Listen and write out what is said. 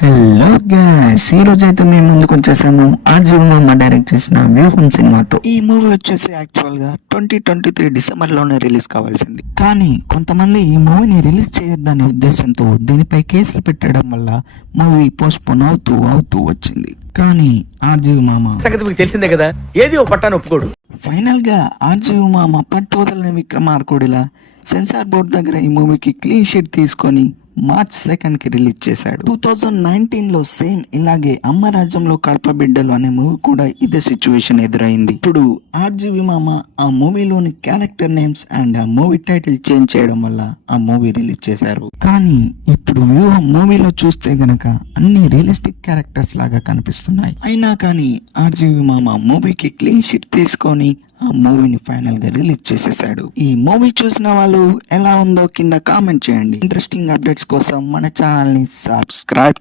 Hello gas, ఈ రోజు అయితే మేము ముందుకు వచ్చేసాము ఆర్జీవి మామ డైరెక్ట్ చేసిన వ్యూహం సినిమాతో. ఈ మూవీ వచ్చేసి యాక్చువల్ గా 2023 డిసెంబర్ లోనే రిలీజ్ కావాల్సింది. కానీ కొంతమంది ఈ మూవీని రిలీజ్ చేయొద్దనే ఉద్దేశంతో దీనిపై కేసులు పెట్టడం వల్ల మూవీ పోస్ట్ పోన్ అవుతూ అవుతూ వచ్చింది. కానీ ఆర్జీవి మామ సంగతి మీకు తెలిసిందే కదా, ఏది ఒక పట్టాను ఒప్పుకోడు. ఫైనల్ గా ఆర్జీవి మామ పట్టు వదలని విక్రమార్కుడిలా సెన్సార్ బోర్డు దగ్గర ఈ మూవీకి క్లీన్ షీట్ తీసుకొని మార్చ్ 2 కి రిలీజ్ చేశాడు. 2019 లో సేమ్ ఇలాగే అమ్మ రాజ్యంలో కడప బిడ్డలు అనే మూవీ కూడా ఇదే సిచ్యువేషన్ ఎదురైంది. ఇప్పుడు ఆర్జీవి మామ ఆ మూవీలోని క్యారెక్టర్ నేమ్స్ అండ్ ఆ మూవీ టైటిల్ చేంజ్ చేయడం వల్ల ఆ మూవీ రిలీజ్ చేశారు. కానీ ఇప్పుడు వ్యూహం మూవీలో చూస్తే గనక అన్ని రియలిస్టిక్ క్యారెక్టర్స్ లాగా కనిపిస్తున్నాయి. అయినా కానీ ఆర్జీవి మామ మూవీకి క్లీన్ షీట్ తీసుకొని ఆ మూవీని ఫైనల్ గా రిలీజ్ చేసేసాడు. ఈ మూవీ చూసిన వాళ్ళు ఎలా ఉందో కింద కామెంట్ చేయండి. ఇంట్రెస్టింగ్ అప్డేట్స్ కోసం మన ఛానల్ ని సబ్స్క్రైబ్